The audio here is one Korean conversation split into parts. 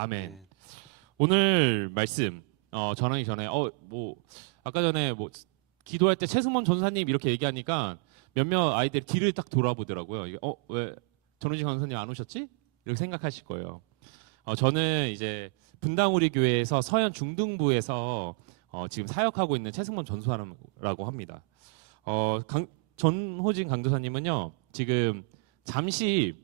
아멘. 네. 오늘 말씀 전하기 전에 아까 전에 기도할 때 최승범 전사님 이렇게 얘기하니까 몇몇 아이들이 뒤를 딱 돌아보더라고요. 이게 왜 전우진 강사님 안 오셨지? 이렇게 생각하실 거예요. 저는 이제 분당우리 교회에서 서현 중등부에서 지금 사역하고 있는 최승범 전수사라고 합니다. 전호진 강도사님은요 지금 잠시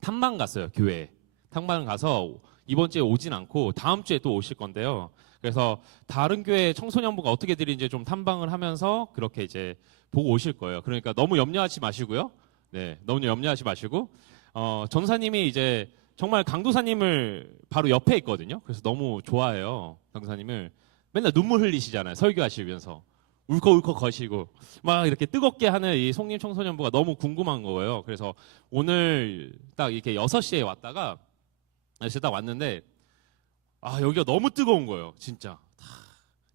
탐방 갔어요. 교회에 탐방 가서 이번 주에 오진 않고 다음 주에 또 오실 건데요. 그래서 다른 교회 청소년부가 어떻게 드리는지 좀 탐방을 하면서 그렇게 이제 보고 오실 거예요. 그러니까 너무 염려하지 마시고요. 네, 너무 염려하지 마시고 전사님이 이제 정말 강도사님을 바로 옆에 있거든요. 그래서 너무 좋아해요. 강도사님을 맨날 눈물 흘리시잖아요. 설교하시면서 울컥울컥 거시고 막 이렇게 뜨겁게 하는 이 송림 청소년부가 너무 궁금한 거예요. 그래서 오늘 딱 이렇게 6시에 왔다가 딱 왔는데 여기가 너무 뜨거운 거예요. 진짜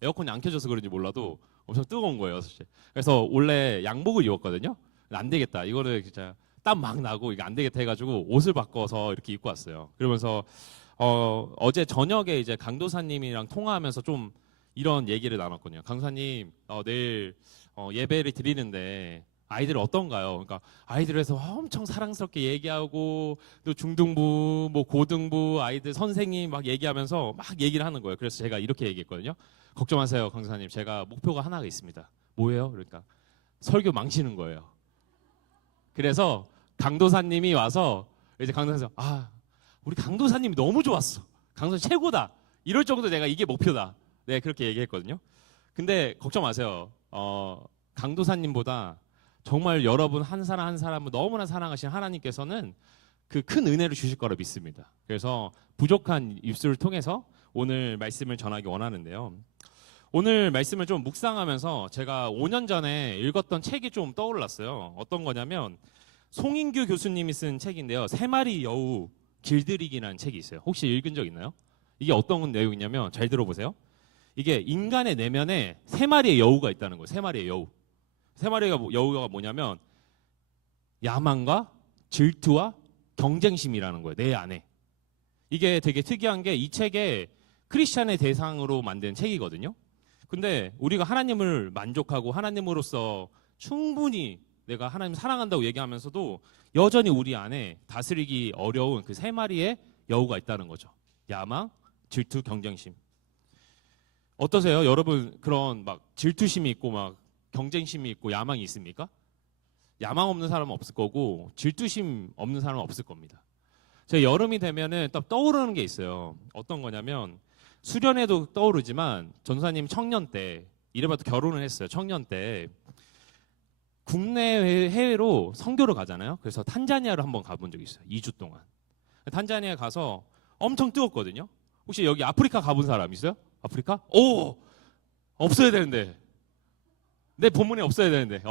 에어컨이 안 켜져서 그런지 몰라도 엄청 뜨거운 거예요. 6시에. 그래서 원래 양복을 입었거든요. 안 되겠다. 이거를 진짜 땀 막 나고 이게 안 되겠다 해가지고 옷을 바꿔서 이렇게 입고 왔어요. 그러면서 어제 저녁에 이제 강도사님이랑 통화하면서 좀 이런 얘기를 나눴거든요. 강사님 내일 예배를 드리는데 아이들 어떤가요? 그러니까 아이들에서 엄청 사랑스럽게 얘기하고 또 중등부, 뭐 고등부 아이들 선생님 막 얘기하면서 막 얘기를 하는 거예요. 그래서 제가 이렇게 얘기했거든요. 걱정하세요, 강사님. 제가 목표가 하나가 있습니다. 뭐예요? 그러니까 설교 망치는 거예요. 그래서 강도사님이 와서 이제 강도사님 우리 강도사님이 너무 좋았어. 강도사 최고다. 이럴 정도 내가 이게 목표다. 네, 그렇게 얘기했거든요. 근데 걱정 마세요. 강도사님보다 정말 여러분 한 사람 한 사람을 너무나 사랑하신 하나님께서는 그 큰 은혜를 주실 거라 믿습니다. 그래서 부족한 입술을 통해서 오늘 말씀을 전하기 원하는데요. 오늘 말씀을 좀 묵상하면서 제가 5년 전에 읽었던 책이 좀 떠올랐어요. 어떤 거냐면 송인규 교수님이 쓴 책인데요. 세 마리 여우 길들이기라는 책이 있어요. 혹시 읽은 적 있나요? 이게 어떤 내용이냐면 잘 들어보세요. 이게 인간의 내면에 세 마리의 여우가 있다는 거예요. 세 마리의 여우. 세 마리의 여우가 뭐냐면 야망과 질투와 경쟁심이라는 거예요. 내 안에. 이게 되게 특이한 게 이 책에 크리스찬의 대상으로 만든 책이거든요. 근데 우리가 하나님을 만족하고 하나님으로서 충분히 내가 하나님 사랑한다고 얘기하면서도 여전히 우리 안에 다스리기 어려운 그 세 마리의 여우가 있다는 거죠. 야망, 질투, 경쟁심. 어떠세요? 여러분 그런 막 질투심이 있고 막 경쟁심이 있고 야망이 있습니까? 야망 없는 사람은 없을 거고 질투심 없는 사람은 없을 겁니다. 제가 여름이 되면은 딱 떠오르는 게 있어요. 어떤 거냐면 수련회도 떠오르지만 전사님 청년 때 이래봐도 결혼을 했어요. 청년 때 국내 해외로 선교를 가잖아요. 그래서 탄자니아를 한번 가본 적이 있어요. 2주 동안. 탄자니아 가서 엄청 뜨겁거든요. 혹시 여기 아프리카 가본 사람 있어요? 아프리카? 없어야 되는데. 내 본문에 없어야 되는데.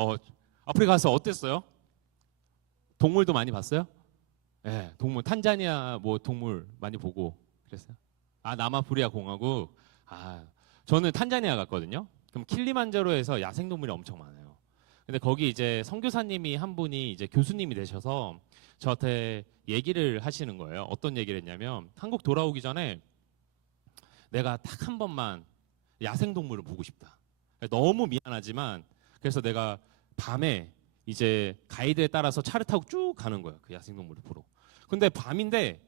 아프리카 가서 어땠어요? 동물도 많이 봤어요? 네, 동물 탄자니아 뭐 동물 많이 보고 그랬어요. 남아프리아 공화국. 저는 탄자니아 갔거든요. 그럼 킬리만자로에서 야생동물이 엄청 많아요. 근데 거기 이제 선교사님이 한 분이 이제 교수님이 되셔서 저한테 얘기를 하시는 거예요. 어떤 얘기를 했냐면 한국 돌아오기 전에 내가 딱 한 번만 야생동물을 보고 싶다. 너무 미안하지만 그래서 내가 밤에 이제 가이드에 따라서 차를 타고 쭉 가는 거예요. 그 야생동물을 보러. 근데 밤인데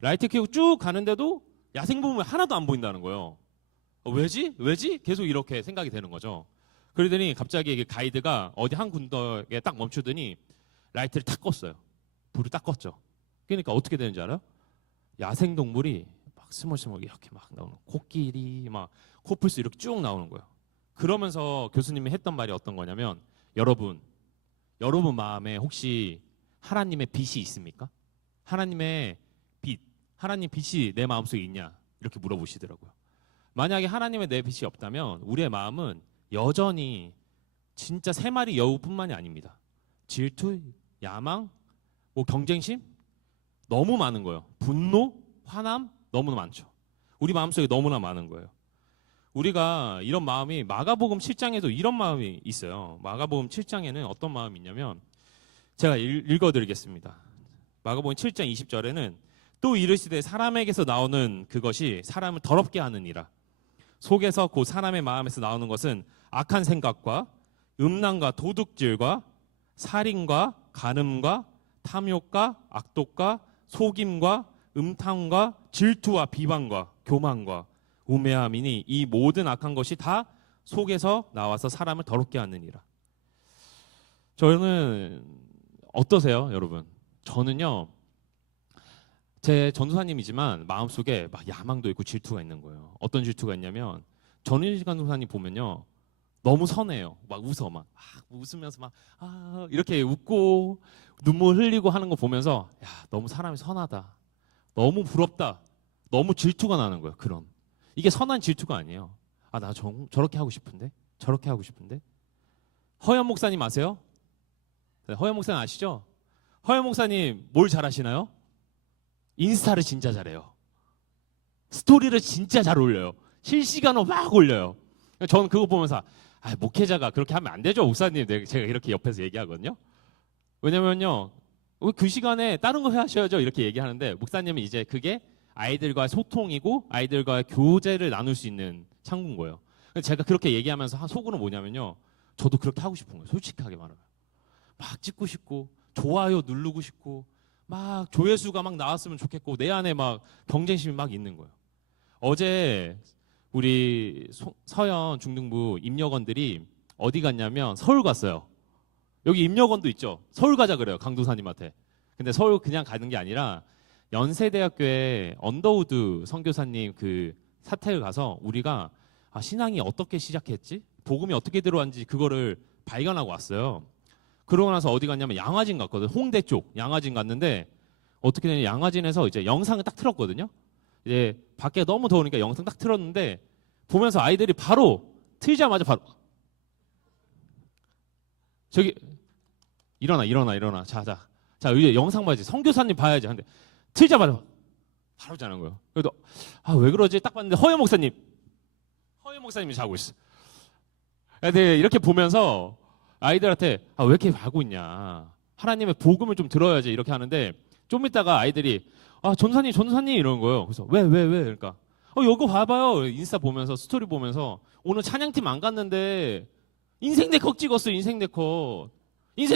라이트 켜고 쭉 가는데도 야생동물 하나도 안 보인다는 거예요. 왜지? 계속 이렇게 생각이 되는 거죠. 그러더니 갑자기 이게 가이드가 어디 한 군데에 딱 멈추더니 라이트를 탁 껐어요. 불을 딱 껐죠. 그러니까 어떻게 되는지 알아요? 야생동물이 막 스멀스멀 이렇게 막 나오는 코끼리 막 코뿔소 이렇게 쭉 나오는 거예요. 그러면서 교수님이 했던 말이 어떤 거냐면 여러분 마음에 혹시 하나님의 빛이 있습니까? 하나님의 빛, 하나님 빛이 내 마음속에 있냐? 이렇게 물어보시더라고요. 만약에 하나님의 내 빛이 없다면 우리의 마음은 여전히 진짜 세 마리 여우뿐만이 아닙니다. 질투, 야망, 뭐 경쟁심 너무 많은 거예요. 분노, 화남 너무 많죠. 우리 마음속에 너무나 많은 거예요. 우리가 이런 마음이 마가복음 7장에도 이런 마음이 있어요. 마가복음 7장에는 어떤 마음이 있냐면 제가 읽어드리겠습니다. 마가복음 7장 20절에는 또 이르시되 사람에게서 나오는 그것이 사람을 더럽게 하느니라. 속에서 곧 사람의 마음에서 나오는 것은 악한 생각과 음란과 도둑질과 살인과 간음과 탐욕과 악독과 속임과 음탕과 질투와 비방과 교만과 우매함이니 이 모든 악한 것이 다 속에서 나와서 사람을 더럽게 하느니라. 저는 어떠세요, 여러분? 저는요, 제 전도사님이지만 마음속에 막 야망도 있고 질투가 있는 거예요. 어떤 질투가 있냐면 전인식 전도사님 보면요, 너무 선해요. 막 웃어, 막 웃으면서 막 이렇게 웃고 눈물 흘리고 하는 거 보면서 야, 너무 사람이 선하다, 너무 부럽다, 너무 질투가 나는 거예요. 그런 이게 선한 질투가 아니에요. 아, 나 저렇게 하고 싶은데, 저렇게 하고 싶은데. 허연 목사님 아세요? 네, 허연 목사님 아시죠? 허연 목사님 뭘 잘하시나요? 인스타를 진짜 잘해요. 스토리를 진짜 잘 올려요. 실시간으로 막 올려요. 저는 그거 보면서 목회자가 그렇게 하면 안 되죠, 목사님. 제가 이렇게 옆에서 얘기하거든요. 왜냐면요, 그 시간에 다른 거 하셔야죠 이렇게 얘기하는데, 목사님은 이제 그게 아이들과 소통이고 아이들과 교제를 나눌 수 있는 창구인 거예요. 제가 그렇게 얘기하면서 속으로 뭐냐면요, 저도 그렇게 하고 싶은 거예요. 솔직하게 말하면 막 찍고 싶고 좋아요 누르고 싶고 막 조회수가 막 나왔으면 좋겠고 내 안에 막 경쟁심이 막 있는 거예요. 어제 우리 서현 중등부 임력원들이 어디 갔냐면 서울 갔어요. 여기 임력원도 있죠. 서울 가자 그래요, 강도사님한테. 근데 서울 그냥 가는 게 아니라 연세대학교에 언더우드 선교사님 그 사택을 가서 우리가 신앙이 어떻게 시작했지? 복음이 어떻게 들어왔는지 그거를 발견하고 왔어요. 그러고 나서 어디 갔냐면 양화진 갔거든. 홍대 쪽 양화진 갔는데 어떻게 되냐, 양화진에서 이제 영상을 딱 틀었거든요. 이제 밖에 너무 더우니까 영상 딱 틀었는데 보면서 아이들이 바로 틀자마자 바로 저기 일어나 자 이제 영상 봐야지, 선교사님 봐야지 하는데 틀자마자 바로 자는 거예요. 그래도 왜 그러지 딱 봤는데 허연 목사님이 자고 있어. 근데 이렇게 보면서 아이들한테 왜 이렇게 자고 있냐, 하나님의 복음을 좀 들어야지 이렇게 하는데 좀 있다가 아이들이 전사님 이러는 거예요. 그래서 왜 그러니까 이거 봐봐요, 인스타 보면서 스토리 보면서 오늘 찬양팀 안 갔는데 인생 네컷 찍었어. 인생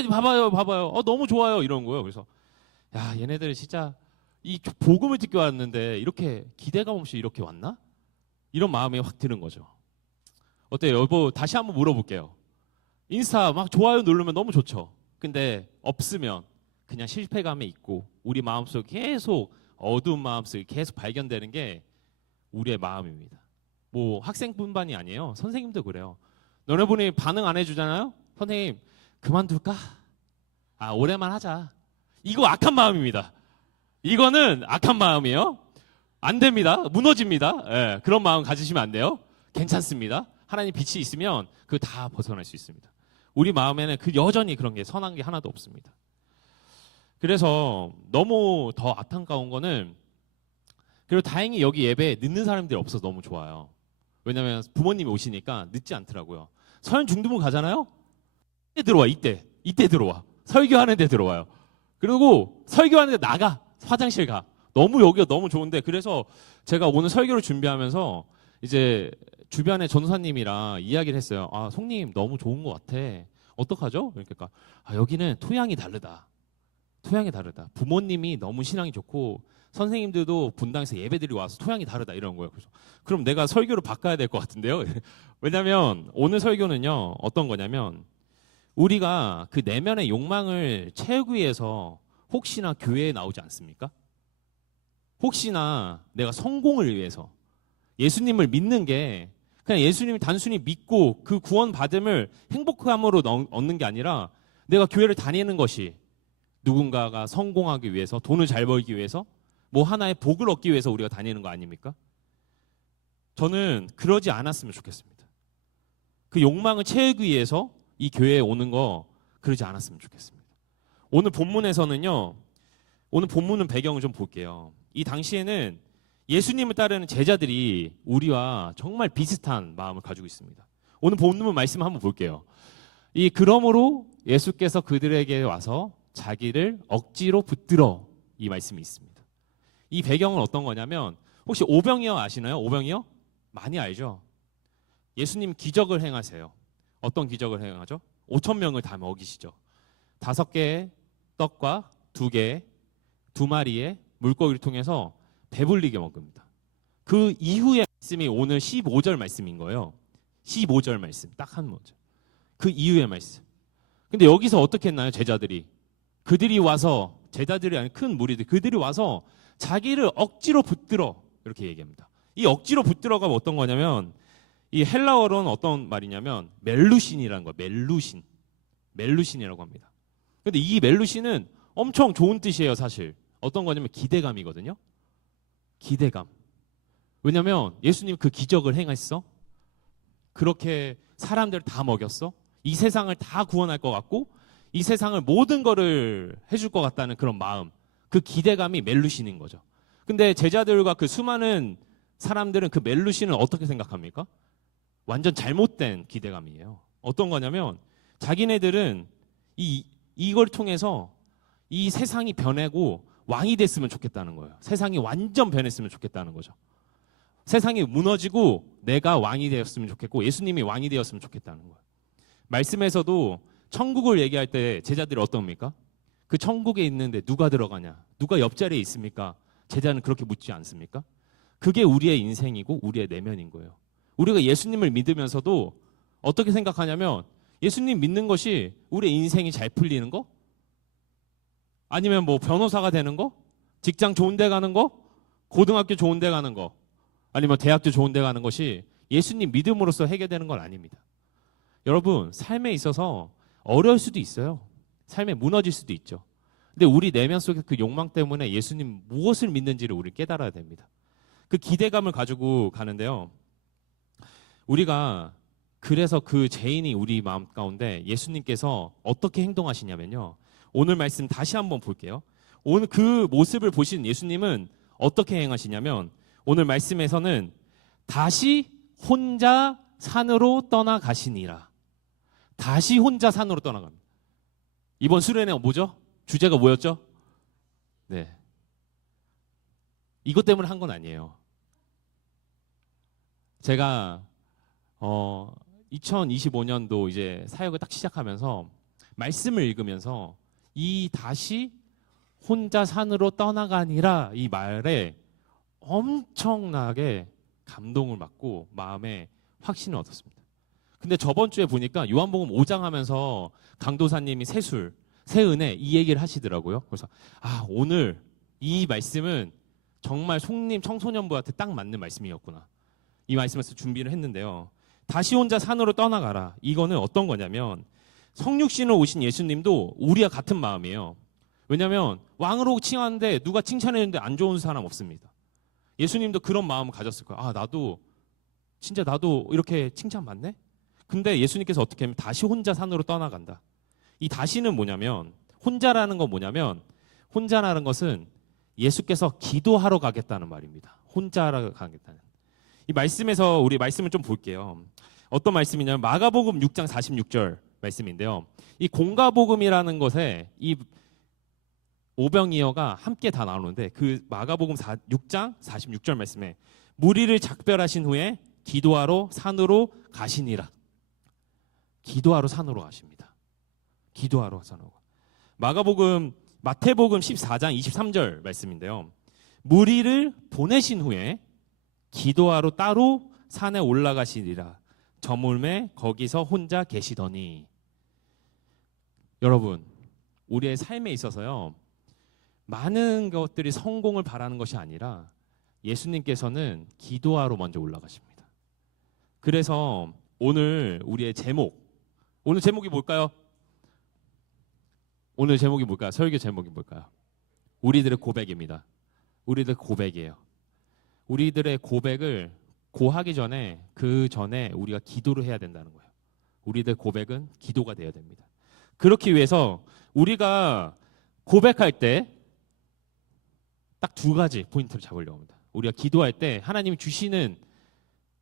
봐봐요 너무 좋아요 이런 거예요. 그래서 야, 얘네들 진짜 이 복음을 듣고 왔는데 이렇게 기대감 없이 이렇게 왔나? 이런 마음이 확 드는 거죠. 어때요? 여보, 다시 한번 물어볼게요. 인스타 막 좋아요 누르면 너무 좋죠. 근데 없으면 그냥 실패감에 있고 우리 마음속에 계속 어두운 마음속에 계속 발견되는 게 우리의 마음입니다. 뭐 학생뿐만이 아니에요. 선생님도 그래요. 너네분이 반응 안 해주잖아요. 선생님 그만둘까? 올해만 하자. 이거 악한 마음입니다. 이거는 악한 마음이에요. 안 됩니다. 무너집니다. 예, 그런 마음 가지시면 안 돼요. 괜찮습니다. 하나님 빛이 있으면 그 다 벗어날 수 있습니다. 우리 마음에는 여전히 그런 게 선한 게 하나도 없습니다. 그래서 너무 더 안타까운 거는, 그리고 다행히 여기 예배에 늦는 사람들이 없어서 너무 좋아요. 왜냐면 부모님이 오시니까 늦지 않더라고요. 서현 중등부 가잖아요. 이때 들어와. 이때 들어와. 설교하는데 들어와요. 그리고 설교하는데 나가. 화장실 가. 여기가 너무 좋은데, 그래서 제가 오늘 설교를 준비하면서 이제 주변에 전도사님이랑 이야기를 했어요. 송님 너무 좋은 것 같아. 어떡하죠? 그러니까 여기는 토양이 다르다. 부모님이 너무 신앙이 좋고 선생님들도 분당에서 예배드리고 와서 토양이 다르다 이런 거예요. 그래서 그럼 내가 설교를 바꿔야 될 것 같은데요. 왜냐하면 오늘 설교는요, 어떤 거냐면 우리가 그 내면의 욕망을 채우기 위해서 혹시나 교회에 나오지 않습니까? 혹시나 내가 성공을 위해서 예수님을 믿는 게 그냥 예수님을 단순히 믿고 그 구원 받음을 행복함으로 얻는 게 아니라 내가 교회를 다니는 것이 누군가가 성공하기 위해서, 돈을 잘 벌기 위해서, 뭐 하나의 복을 얻기 위해서 우리가 다니는 거 아닙니까? 저는 그러지 않았으면 좋겠습니다. 그 욕망을 채우기 위해서 이 교회에 오는 거 그러지 않았으면 좋겠습니다. 오늘 본문에서는요, 오늘 본문은 배경을 좀 볼게요. 이 당시에는 예수님을 따르는 제자들이 우리와 정말 비슷한 마음을 가지고 있습니다. 오늘 본문 말씀 한번 볼게요. 그러므로 예수께서 그들에게 와서 자기를 억지로 붙들어, 이 말씀이 있습니다. 이 배경은 어떤 거냐면 혹시 오병이어 아시나요? 오병이어? 많이 알죠? 예수님 기적을 행하세요. 어떤 기적을 행하죠? 5천 명을 다 먹이시죠. 5개의 떡과 2개의 2마리의 물고기를 통해서 배불리게 먹습니다. 그 이후의 말씀이 오늘 15절 말씀인 거예요. 15절 말씀 딱 한 문제. 그 이후의 말씀. 근데 여기서 어떻게 했나요? 제자들이. 그들이 와서 제자들이 아닌 큰 무리들 그들이 와서 자기를 억지로 붙들어 이렇게 얘기합니다. 이 억지로 붙들어가 어떤 거냐면 이 헬라어로는 어떤 말이냐면 멜루신이라는 거예요. 멜루신. 멜루신이라고 합니다. 근데 이 멜루신은 엄청 좋은 뜻이에요, 사실. 어떤 거냐면 기대감이거든요. 기대감. 왜냐면 예수님 그 기적을 행했어. 그렇게 사람들을 다 먹였어. 이 세상을 다 구원할 것 같고 이 세상을 모든 거를 해줄 것 같다는 그런 마음. 그 기대감이 멜루신인 거죠. 근데 제자들과 그 수많은 사람들은 그 멜루신을 어떻게 생각합니까? 완전 잘못된 기대감이에요. 어떤 거냐면 자기네들은 이걸 통해서 이 세상이 변하고 왕이 됐으면 좋겠다는 거예요. 세상이 완전 변했으면 좋겠다는 거죠. 세상이 무너지고 내가 왕이 되었으면 좋겠고 예수님이 왕이 되었으면 좋겠다는 거예요. 말씀에서도 천국을 얘기할 때 제자들이 어떻습니까? 그 천국에 있는데 누가 들어가냐? 누가 옆자리에 있습니까? 제자는 그렇게 묻지 않습니까? 그게 우리의 인생이고 우리의 내면인 거예요. 우리가 예수님을 믿으면서도 어떻게 생각하냐면 예수님 믿는 것이 우리의 인생이 잘 풀리는 거? 아니면 뭐 변호사가 되는 거? 직장 좋은 데 가는 거? 고등학교 좋은 데 가는 거? 아니면 대학교 좋은 데 가는 것이 예수님 믿음으로써 해결되는 건 아닙니다. 여러분, 삶에 있어서 어려울 수도 있어요. 삶에 무너질 수도 있죠. 근데 우리 내면 속에 그 욕망 때문에 예수님 무엇을 믿는지를 우리 깨달아야 됩니다. 그 기대감을 가지고 가는데요. 우리가 그래서 그 죄인이 우리 마음 가운데 예수님께서 어떻게 행동하시냐면요. 오늘 말씀 다시 한번 볼게요. 오늘 그 모습을 보신 예수님은 어떻게 행하시냐면 오늘 말씀에서는 다시 혼자 산으로 떠나가시니라. 다시 혼자 산으로 떠나갑니다. 이번 수련회 뭐죠? 주제가 뭐였죠? 네. 이것 때문에 한 건 아니에요. 제가 2025년도 이제 사역을 딱 시작하면서 말씀을 읽으면서 이 다시 혼자 산으로 떠나가니라 이 말에 엄청나게 감동을 받고 마음에 확신을 얻었습니다. 근데 저번 주에 보니까 요한복음 5장 하면서 강도사님이 새술, 새은혜 이 얘기를 하시더라고요. 그래서 오늘 이 말씀은 정말 송림 청소년부한테 딱 맞는 말씀이었구나. 이 말씀에서 준비를 했는데요. 다시 혼자 산으로 떠나가라. 이거는 어떤 거냐면 성육신으로 오신 예수님도 우리와 같은 마음이에요. 왜냐하면 왕으로 칭하는데 누가 칭찬했는데 안 좋은 사람 없습니다. 예수님도 그런 마음을 가졌을 거예요. 나도 이렇게 칭찬받네? 근데 예수님께서 어떻게 하면 다시 혼자 산으로 떠나간다. 이 다시는 뭐냐면 혼자라는 건 뭐냐면 혼자라는 것은 예수께서 기도하러 가겠다는 말입니다. 혼자하러 가겠다는. 이 말씀에서 우리 말씀을 좀 볼게요. 어떤 말씀이냐면 마가복음 6장 46절 말씀인데요. 이 공가복음이라는 것에 이 오병이어가 함께 다 나오는데 그 마가복음 6장 46절 말씀에 무리를 작별하신 후에 기도하러 산으로 가시니라. 기도하러 산으로 가십니다. 기도하러 산으로. 마태복음 14장 23절 말씀인데요. 무리를 보내신 후에 기도하러 따로 산에 올라가시리라. 저물매 거기서 혼자 계시더니. 여러분, 우리의 삶에 있어서요. 많은 것들이 성공을 바라는 것이 아니라 예수님께서는 기도하러 먼저 올라가십니다. 그래서 오늘 우리의 오늘 제목이 뭘까요? 오늘 제목이 뭘까요? 설교 제목이 뭘까요? 우리들의 고백입니다. 우리들 고백이에요. 우리들의 고백을 고하기 전에 그 전에 우리가 기도를 해야 된다는 거예요. 우리들 고백은 기도가 되어야 됩니다. 그렇기 위해서 우리가 고백할 때 딱 2가지 포인트를 잡으려고 합니다. 우리가 기도할 때 하나님이 주시는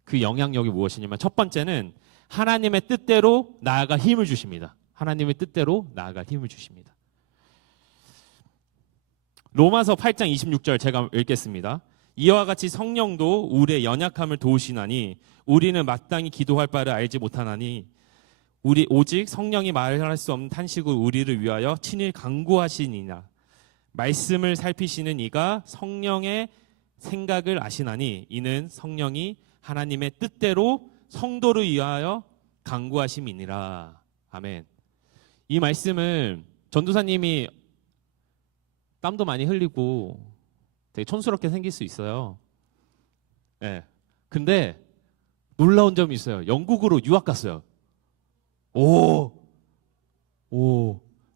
그 영향력이 무엇이냐면 첫 번째는 하나님의 뜻대로 나아갈 힘을 주십니다. 하나님의 뜻대로 나아갈 힘을 주십니다. 로마서 8장 26절 제가 읽겠습니다. 이와 같이 성령도 우리의 연약함을 도우시나니 우리는 마땅히 기도할 바를 알지 못하나니 우리 오직 성령이 말할 수 없는 탄식으로 우리를 위하여 친히 간구하시니라. 말씀을 살피시는 이가 성령의 생각을 아시나니 이는 성령이 하나님의 뜻대로 성도를 위하여 간구하심이니라. 아멘. 이 말씀을 전도사님이 땀도 많이 흘리고 되게 촌스럽게 생길 수 있어요. 네. 근데 놀라운 점이 있어요. 영국으로 유학 갔어요. 오,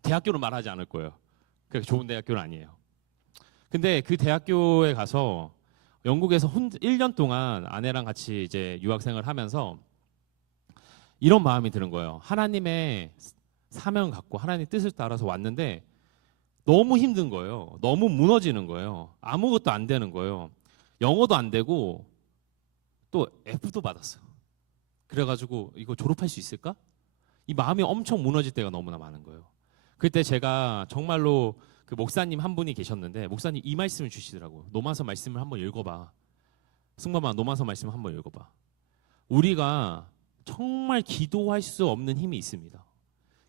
대학교는 말하지 않을 거예요. 그렇게 좋은 대학교는 아니에요. 근데 그 대학교에 가서 영국에서 1년 동안 아내랑 같이 이제 유학생을 하면서 이런 마음이 드는 거예요. 하나님의 사명을 갖고 하나님의 뜻을 따라서 왔는데 너무 힘든 거예요. 너무 무너지는 거예요. 아무것도 안 되는 거예요. 영어도 안 되고 또 F도 받았어요. 그래가지고 이거 졸업할 수 있을까? 이 마음이 엄청 무너질 때가 너무나 많은 거예요. 그때 제가 정말로 그 목사님 한 분이 계셨는데 목사님 이 말씀을 주시더라고요. 노마서 말씀을 한번 읽어봐. 승범아, 노마서 말씀을 한번 읽어봐. 우리가 정말 기도할 수 없는 힘이 있습니다.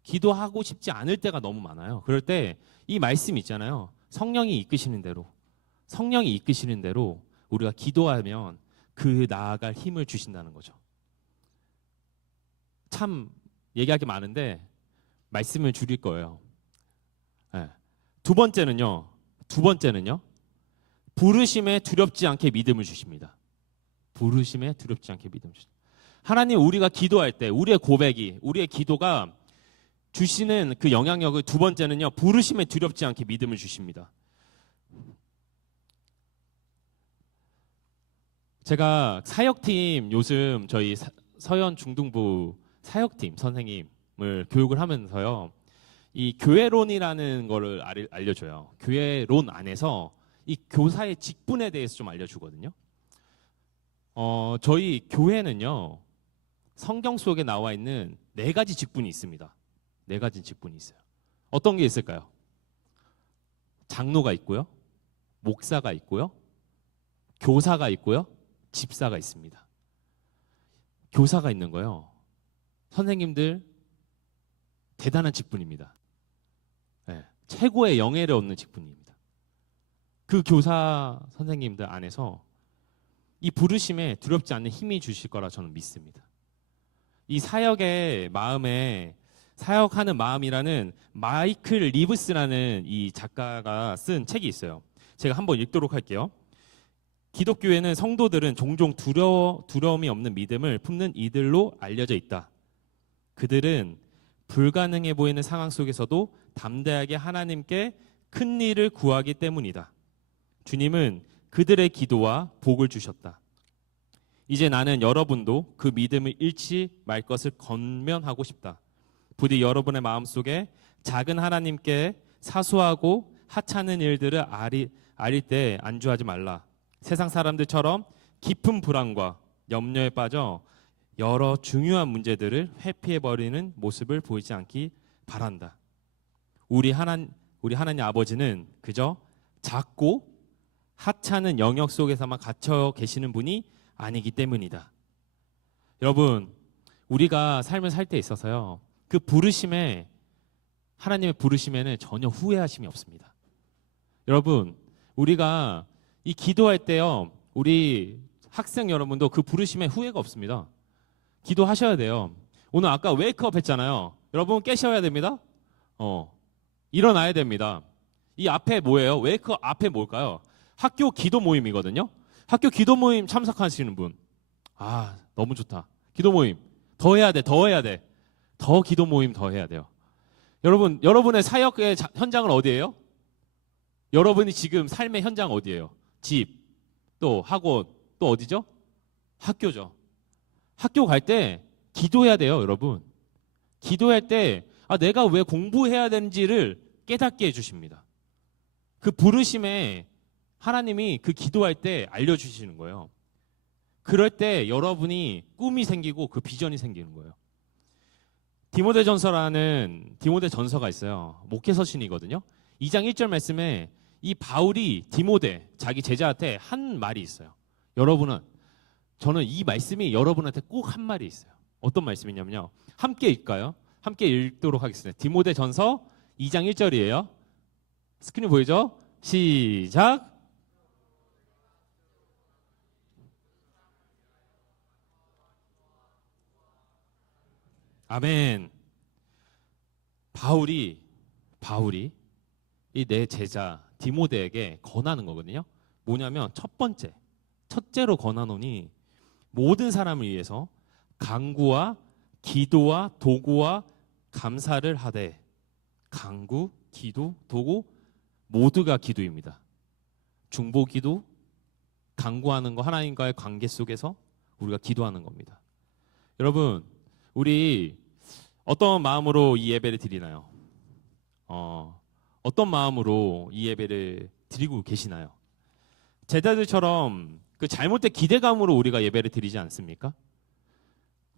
기도하고 싶지 않을 때가 너무 많아요. 그럴 때 이 말씀 있잖아요. 성령이 이끄시는 대로 우리가 기도하면 그 나아갈 힘을 주신다는 거죠. 참 얘기할 게 많은데 말씀을 줄일 거예요. 네. 두 번째는요. 부르심에 두렵지 않게 믿음을 주십니다. 부르심에 두렵지 않게 믿음을 주십니다. 하나님, 우리가 기도할 때 우리의 고백이, 우리의 기도가 주시는 그 영향력을 두 번째는요. 부르심에 두렵지 않게 믿음을 주십니다. 제가 사역팀 요즘 저희 서현 중등부 사역팀 선생님을 교육을 하면서요. 이 교회론이라는 거를 알려줘요. 교회론 안에서 이 교사의 직분에 대해서 좀 알려주거든요. 저희 교회는요. 성경 속에 나와 있는 4가지 직분이 있습니다. 4가지 직분이 있어요. 어떤 게 있을까요? 장로가 있고요. 목사가 있고요. 교사가 있고요. 집사가 있습니다. 교사가 있는 거요. 선생님들 대단한 직분입니다. 네, 최고의 영예를 얻는 직분입니다. 그 교사 선생님들 안에서 이 부르심에 두렵지 않는 힘이 주실 거라 저는 믿습니다. 이 사역의 마음에 사역하는 마음이라는 마이클 리브스라는 이 작가가 쓴 책이 있어요. 제가 한번 읽도록 할게요. 기독교에는 성도들은 종종 두려움이 없는 믿음을 품는 이들로 알려져 있다. 그들은 불가능해 보이는 상황 속에서도 담대하게 하나님께 큰 일을 구하기 때문이다. 주님은 그들의 기도와 복을 주셨다. 이제 나는 여러분도 그 믿음을 잃지 말 것을 권면하고 싶다. 부디 여러분의 마음속에 작은 하나님께 사소하고 하찮은 일들을 아릴 때 안주하지 말라. 세상 사람들처럼 깊은 불안과 염려에 빠져 여러 중요한 문제들을 회피해버리는 모습을 보이지 않기 바란다. 우리 하나님 아버지는 그저 작고 하찮은 영역 속에서만 갇혀 계시는 분이 아니기 때문이다. 여러분, 우리가 삶을 살 때 있어서요. 그 부르심에, 하나님의 부르심에는 전혀 후회하심이 없습니다. 여러분, 우리가 이 기도할 때요. 우리 학생 여러분도 그 부르심에 후회가 없습니다. 기도하셔야 돼요. 오늘 아까 웨이크업 했잖아요. 여러분 깨셔야 됩니다. 일어나야 됩니다. 이 앞에 뭐예요? 웨이크업 앞에 뭘까요? 학교 기도 모임이거든요. 학교 기도 모임 참석하시는 분. 아, 너무 좋다. 기도 모임 더 해야 돼. 더 기도 모임 더 해야 돼요. 여러분, 여러분의 사역의 현장은 어디예요? 여러분이 지금 삶의 현장 어디예요? 집, 또 학원, 또 어디죠? 학교죠. 학교 갈 때 기도해야 돼요, 여러분. 기도할 때 내가 왜 공부해야 되는지를 깨닫게 해주십니다. 그 부르심에 하나님이 그 기도할 때 알려주시는 거예요. 그럴 때 여러분이 꿈이 생기고 그 비전이 생기는 거예요. 디모데전서가 있어요. 목회서신이거든요. 2장 1절 말씀에 이 바울이 디모데 자기 제자한테 한 말이 있어요. 저는 이 말씀이 여러분한테 꼭 한 말이 있어요. 어떤 말씀이냐면요. 함께 읽까요? 함께 읽도록 하겠습니다. 디모데 전서 2장 1절이에요. 스크린 보이죠? 시작. 아멘. 바울이 이 내 제자 디모데에게 권하는 거거든요. 뭐냐면 첫째로 권하노니 모든 사람을 위해서 간구와 기도와 도구와 감사를 하되. 간구, 기도, 도구 모두가 기도입니다. 중보기도, 간구하는 거, 하나님과의 관계 속에서 우리가 기도하는 겁니다. 여러분, 우리 어떤 마음으로 이 예배를 드리나요? 어떤 마음으로 이 예배를 드리고 계시나요? 제자들처럼 그 잘못된 기대감으로 우리가 예배를 드리지 않습니까?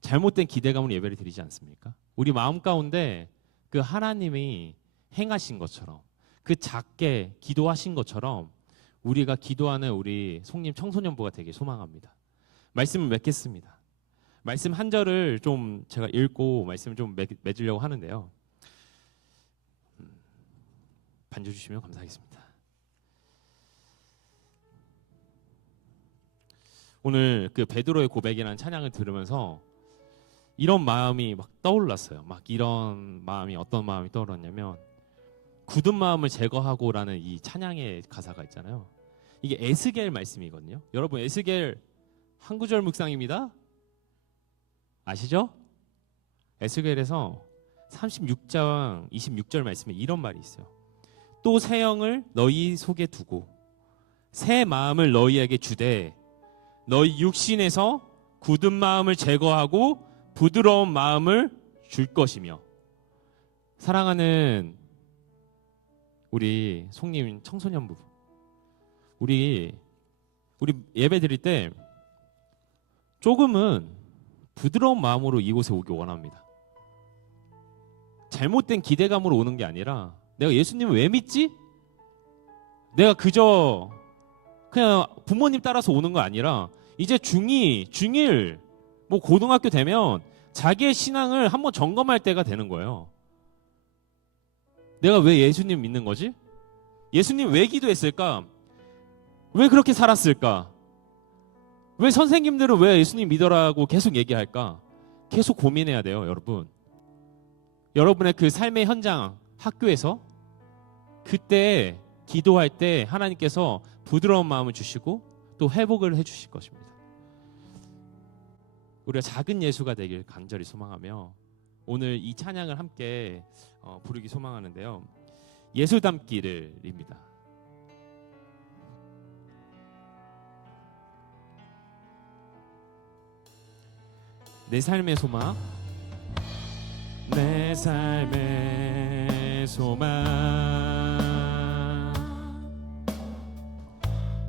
잘못된 기대감으로 예배를 드리지 않습니까? 우리 마음 가운데 그 하나님이 행하신 것처럼, 그 작게 기도하신 것처럼 우리가 기도하는 우리 송림 청소년부가 되길 소망합니다. 말씀을 맺겠습니다. 말씀 한 절을 좀 제가 읽고 말씀을 좀 맺으려고 하는데요. 반주 주시면 감사하겠습니다. 오늘 그 베드로의 고백이라는 찬양을 들으면서 이런 마음이 막 떠올랐어요. 막 이런 마음이, 어떤 마음이 떠올랐냐면 굳은 마음을 제거하고라는 이 찬양의 가사가 있잖아요. 이게 에스겔 말씀이거든요. 여러분, 에스겔 한 구절 묵상입니다. 아시죠? 에스겔에서 36장 26절 말씀에 이런 말이 있어요. 또 새 영을 너희 속에 두고 새 마음을 너희에게 주되 너희 육신에서 굳은 마음을 제거하고 부드러운 마음을 줄 것이며. 사랑하는 우리 송림 청소년부, 우리 예배 드릴 때 조금은 부드러운 마음으로 이곳에 오기 원합니다. 잘못된 기대감으로 오는 게 아니라 내가 예수님을 왜 믿지? 내가 그저 그냥 부모님 따라서 오는 거 아니라 이제 중2, 중1, 뭐 고등학교 되면 자기의 신앙을 한번 점검할 때가 되는 거예요. 내가 왜 예수님 믿는 거지? 예수님 왜 기도했을까? 왜 그렇게 살았을까? 왜 선생님들은 왜 예수님 믿어라고 계속 얘기할까? 계속 고민해야 돼요, 여러분. 여러분의 그 삶의 현장, 학교에서 그때 기도할 때 하나님께서 부드러운 마음을 주시고 또 회복을 해주실 것입니다. 우리가 작은 예수가 되길 간절히 소망하며 오늘 이 찬양을 함께 부르기 소망하는데요. 예수 닮기를입니다. 내 삶의 소망, 내 삶의 소망,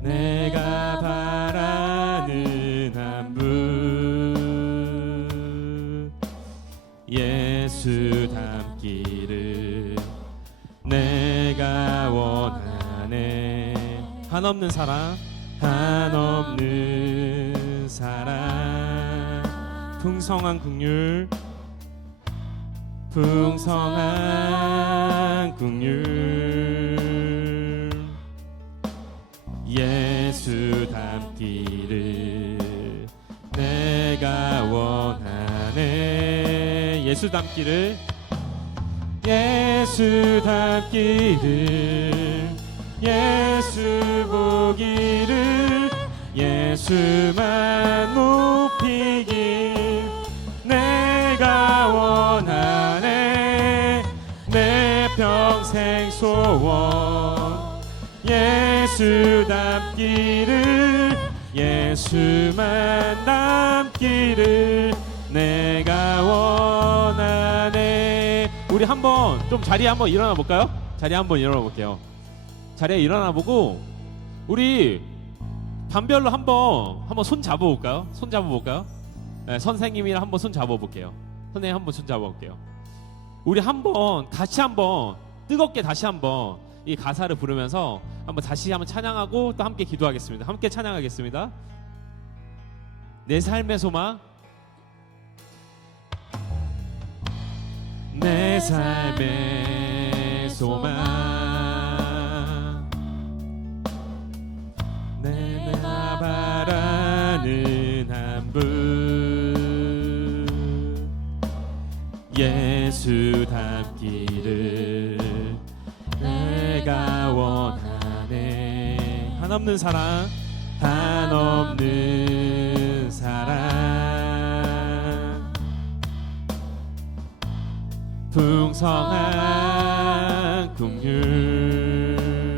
내가 바라는 한 분, 예수 닮기를 내가 원하네. 한없는 사랑, 한없는 사랑, 풍성한 긍휼, 풍성한 긍휼, 예수 닮기를 내가 원하네. 예수 닮기를, 예수 닮기를, 예수 보기를, 예수만 높이길 내가 원하네. 내 평생 소원, 예수 닮기를, 예수만 닮기를 내가 원하네. 우리 한번 좀 자리에 한번 일어나 볼까요? 자리에 한번 일어나 볼게요. 자리에 일어나 보고 우리 반별로 한번 손 잡아 볼까요? 손 잡아 볼까요? 네, 선생님이랑 한번 손 잡아 볼게요. 선생님 한번 손 잡아 볼게요. 우리 한번 같이 한번 뜨겁게 다시 한번 이 가사를 부르면서 다시 한번 찬양하고 또 함께 기도하겠습니다. 함께 찬양하겠습니다. 내 삶의 소망, 내 삶의 소망, 내가 바라는 한 분, 예수 닮기를 내가 원하네. 한없는 사랑, 한없는 사랑, 풍성한 긍휼,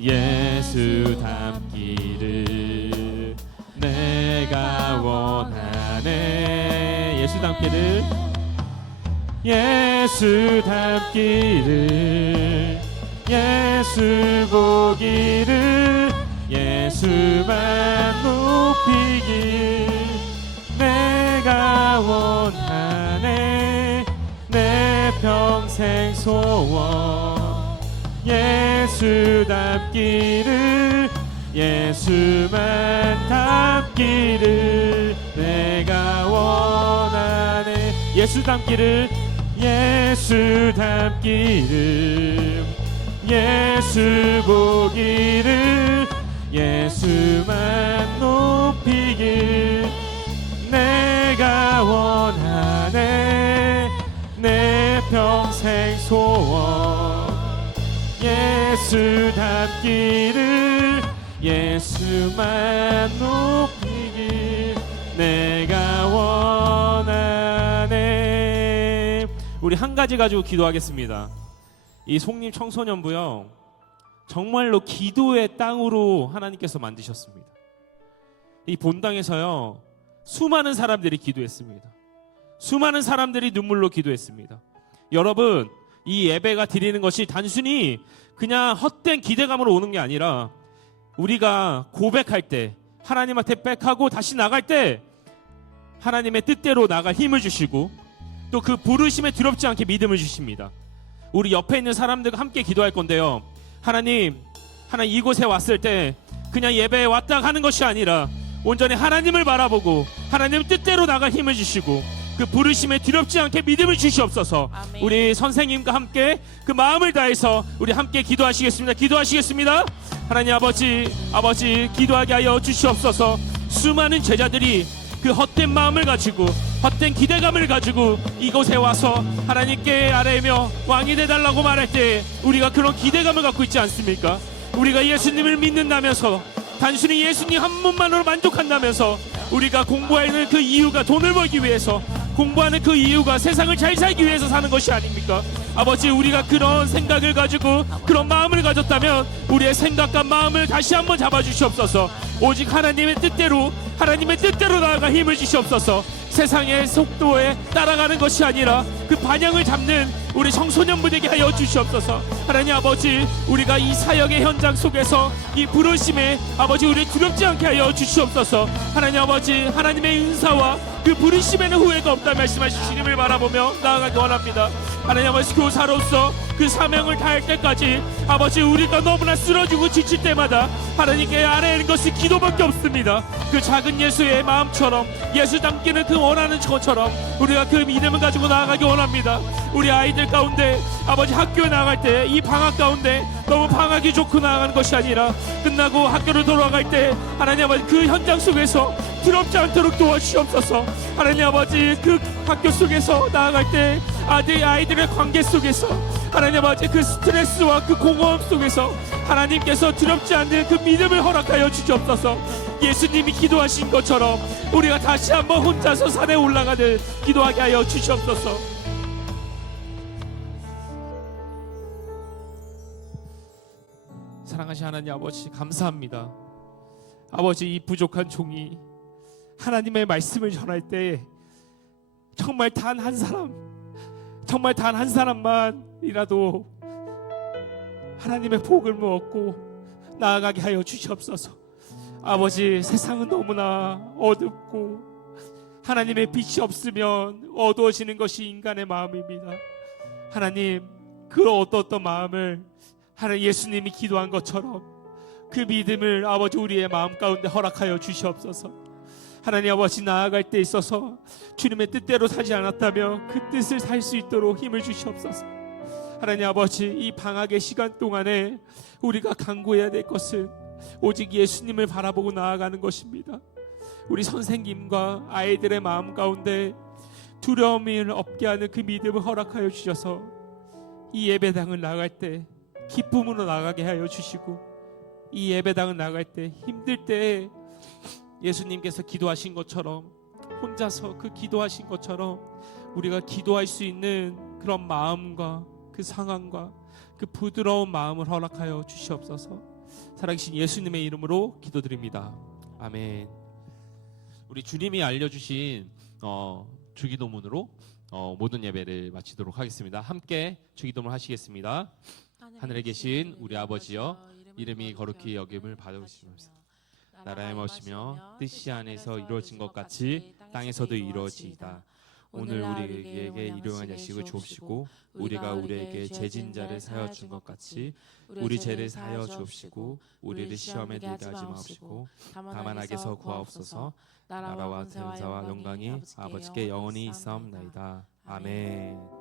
예수 닮기를 내가 원하네. 예수 닮기를, 예수 닮기를, 예수 보기를, 예수만 높이길 내가 원하네. 내 평생 소원, 예수 닮기를, 예수만 닮기를 내가 원하네. 예수 닮기를, 예수 닮기를, 예수 보기를, 예수만 높이길 내가 원하네. 내 평생 소원, 예수 닮기를, 예수만 높이길 내가 원하네. 우리 한 가지 가지고 기도하겠습니다. 이 송림 청소년부요, 정말로 기도의 땅으로 하나님께서 만드셨습니다. 이 본당에서요, 수많은 사람들이 기도했습니다. 수많은 사람들이 눈물로 기도했습니다. 여러분, 이 예배가 드리는 것이 단순히 그냥 헛된 기대감으로 오는 게 아니라 우리가 고백할 때, 하나님한테 백하고 다시 나갈 때 하나님의 뜻대로 나갈 힘을 주시고 또 그 부르심에 두렵지 않게 믿음을 주십니다. 우리 옆에 있는 사람들과 함께 기도할 건데요, 하나님 이곳에 왔을 때 그냥 예배에 왔다 가는 것이 아니라 온전히 하나님을 바라보고 하나님 뜻대로 나갈 힘을 주시고 그 부르심에 두렵지 않게 믿음을 주시옵소서. 아멘. 우리 선생님과 함께 그 마음을 다해서 우리 함께 기도하시겠습니다. 기도하시겠습니다. 하나님 아버지 기도하게 하여 주시옵소서. 수많은 제자들이 그 헛된 마음을 가지고 헛된 기대감을 가지고 이곳에 와서 하나님께 아뢰며 왕이 되달라고 말할 때 우리가 그런 기대감을 갖고 있지 않습니까? 우리가 예수님을 믿는다면서 단순히 예수님 한 분만으로 만족한다면서 우리가 공부하는 그 이유가 돈을 벌기 위해서, 공부하는 그 이유가 세상을 잘 살기 위해서 사는 것이 아닙니까? 아버지, 우리가 그런 생각을 가지고 그런 마음을 가졌다면 우리의 생각과 마음을 다시 한번 잡아주시옵소서. 오직 하나님의 뜻대로 나아가 힘을 주시옵소서. 세상의 속도에 따라가는 것이 아니라 그 방향을 잡는 우리 청소년부에게 하여 주시옵소서. 하나님 아버지, 우리가 이 사역의 현장 속에서 이 부르심에 아버지 우리 두렵지 않게 하여 주시옵소서. 하나님 아버지, 하나님의 은사와 그 부르심에는 후회가 없다 말씀하신 주님을 바라보며 나아가기 원합니다. 하나님 아버지, 교사로서 그 사명을 다할 때까지 아버지 우리가 너무나 쓰러지고 지칠 때마다 하나님께 아뢰는 것이 기도밖에 없습니다. 그 작은 예수의 마음처럼, 예수 닮기는 그 원하는 것처럼 우리가 그 믿음을 가지고 나아가기 원합니다. 우리 아이들 가운데 아버지 학교에 나갈 때 이 방학 가운데 너무 방학이 좋고 나아가는 것이 아니라 끝나고 학교로 돌아갈 때 하나님 아버지 그 현장 속에서 두렵지 않도록 도와주시옵소서. 하나님 아버지, 그 학교 속에서 나아갈 때 아이들의 관계 속에서 하나님 아버지 그 스트레스와 그 공허함 속에서 하나님께서 두렵지 않는 그 믿음을 허락하여 주시옵소서. 예수님이 기도하신 것처럼 우리가 다시 한번 혼자서 산에 올라가는 기도하게 하여 주시옵소서. 사랑하신 하나님 아버지, 감사합니다. 아버지, 이 부족한 종이 하나님의 말씀을 전할 때 정말 단 한 사람만이라도 하나님의 복을 먹고 나아가게 하여 주시옵소서. 아버지, 세상은 너무나 어둡고 하나님의 빛이 없으면 어두워지는 것이 인간의 마음입니다. 하나님, 그 어떤 마음을 하나님 예수님이 기도한 것처럼 그 믿음을 아버지 우리의 마음 가운데 허락하여 주시옵소서. 하나님 아버지 나아갈 때 있어서 주님의 뜻대로 사지 않았다며 그 뜻을 살 수 있도록 힘을 주시옵소서. 하나님 아버지 이 방학의 시간 동안에 우리가 간구해야 될 것은 오직 예수님을 바라보고 나아가는 것입니다. 우리 선생님과 아이들의 마음 가운데 두려움을 없게 하는 그 믿음을 허락하여 주셔서 이 예배당을 나갈 때 기쁨으로 나가게 하여 주시고 이 예배당을 나갈 때 힘들 때 예수님께서 기도하신 것처럼 혼자서 그 기도하신 것처럼 우리가 기도할 수 있는 그런 마음과 그 상황과 그 부드러운 마음을 허락하여 주시옵소서. 살아계신 예수님의 이름으로 기도드립니다. 아멘. 우리 주님이 알려주신 주기도문으로 모든 예배를 마치도록 하겠습니다. 함께 주기도문 하시겠습니다. 하늘에 계신 우리 아버지여, 이름이 거룩히 여김을 받으시옵소서. 나라의 것이며 뜻이 안에서 이루어진 것 같이 땅에서도 이루어지이다. 오늘 우리에게 일용할 야식을 주옵시고 우리가 우리에게 죄진 자를 사하여 준 것 같이 우리 죄를 사하여 주옵시고 우리를 시험에 들게 하지 마옵시고 다만 악에서 구하옵소서. 나라와 권세와 영광이 아버지께 영원히 있사옵나이다. 아멘.